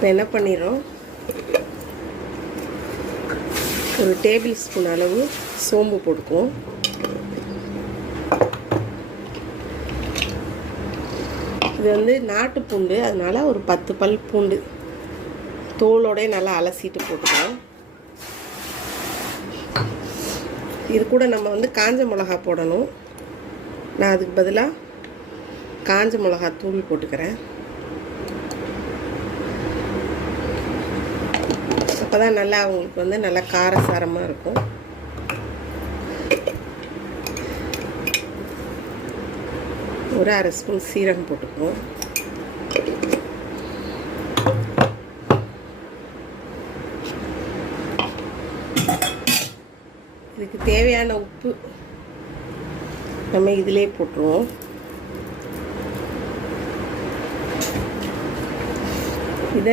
இப்போ என்ன பண்ணிடுறோம், ஒரு டேபிள் ஸ்பூன் அளவு சோம்பு போட்டுக்குவோம். இது வந்து நாட்டு பூண்டு, அதனால் ஒரு 10 பல் பூண்டு தோலோடே நல்லா அலசிட்டு போட்டுக்கலாம். இது கூட நம்ம வந்து காஞ்ச மிளகா போடணும். நான் அதுக்கு பதிலாக காஞ்ச மிளகா தூள் போட்டுக்கிறேன். அப்போ தான் நல்லா அவங்களுக்கு வந்து நல்லா காரசாரமாக இருக்கும். ஒரு 1/2 ஸ்பூன் சீரகம் போட்டுக்குவோம். இதுக்கு தேவையான உப்பு நம்ம இதிலே போட்டுருவோம். இதை